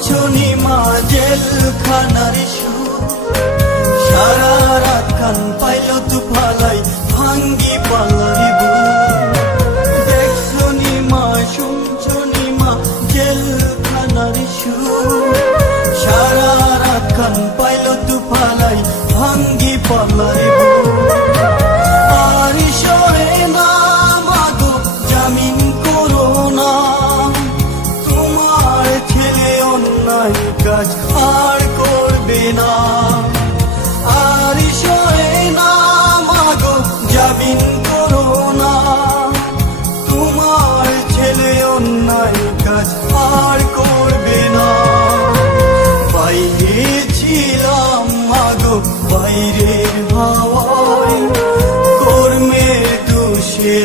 শুনছনি মা জেলখানার সুর, সারা রাত কান পাইল তু ফালাই ভাঙ্গি পালাই বুক। দেখছনি মা শুনছনি মা জেলখানার সুর, সারা রাত কান পাইল তু ফালাই ভাঙ্গি পালাই বুক। আর সহে না মাগো জামিন করো না, তোমার ছেলে অন্যায় কাজ আর করবে না। আর সহে না মাগো জামিন করো না, তোমার ছেলে অন্যায় কাজ আর করবে না। বাইরে ছিলাম মাগো বাইরের হাওয়ায়, কর্মের দোষে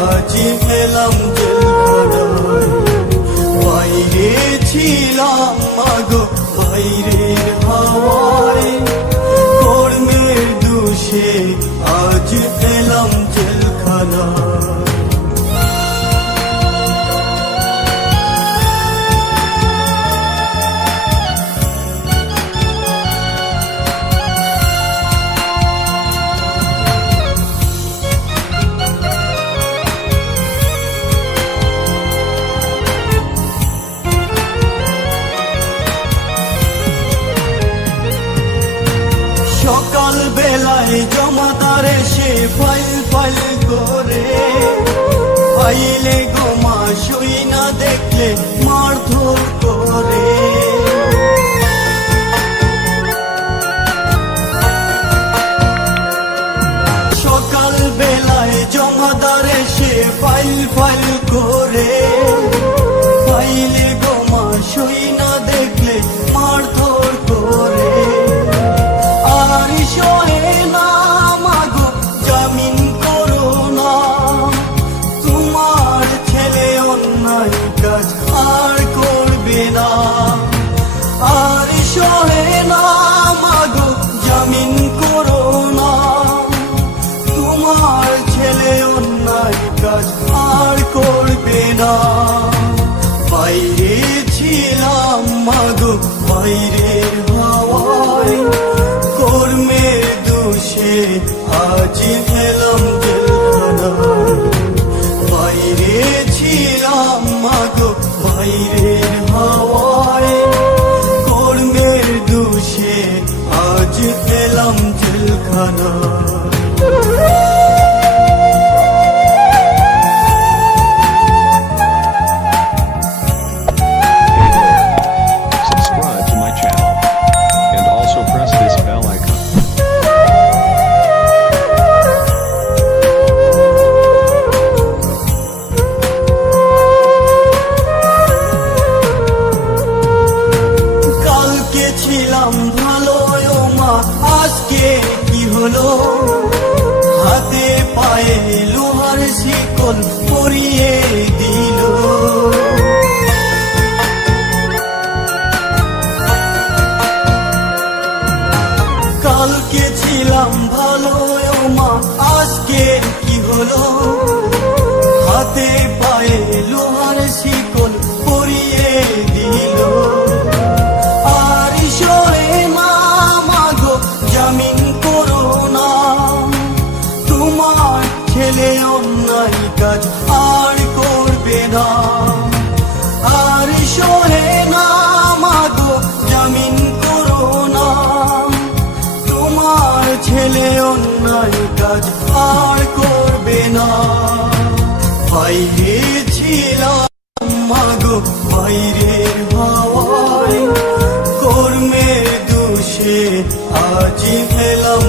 আজ পেলাম জেলখানায়। বাইরে ছিলাম মাগো বাইরের হাওয়ায়, কর্মের দোষে আজ পেলাম জেলখানায়। সকাল বেলায় জমাদার এসে ফাইল ফাইল করে, ফাইলে গোমা শুই না দেখলে মারধর করে। সকাল বেলায় জমাদার এসে ফাইল ফাইল করে, ফাইলে গোমা শুই না দেখলে মারধর করে। আর সহে না মাগো জামিন করো না, তোমার ছেলে অন্যায় কাজ আর করবে না। আর সহে না মাগো জামিন করো না, তোমার ছেলে অন্যায় কাজ আর করবে না। বাইরে ছিলাম মাগো বাইরের হাওয়ায়, কর্মের দোষে আজ পেলাম জেলখানায়। বাইরে ছিলাম মাগো বাইরের হাওয়ায়, কর্মের দোষে আজ পেলাম জেলখানায়। Subscribe to my channel and also press this bell icon. কালকে ছিলাম ভালো ও মা, আজকে কি হলো? হাতে পায়ে লোহার শিকল পরিয়ে দিল। কালকে ছিলাম ভালো ও মা, আজকে কি হলো? হাতে পায়ে লোহার শিকল পরিয়ে দিল। আর সহে না মাগো জামিন করো না, তোমার ছেলে অন্যায় কাজ আর করবে না। আর সহে না মাগো জামিন করো না, তোমার ছেলে অন্যায় কাজ আর করবে না। বাইরে ছিলাম মাগো বাইরের হাওয়ায়, কর্মের দোষে আজ পেলাম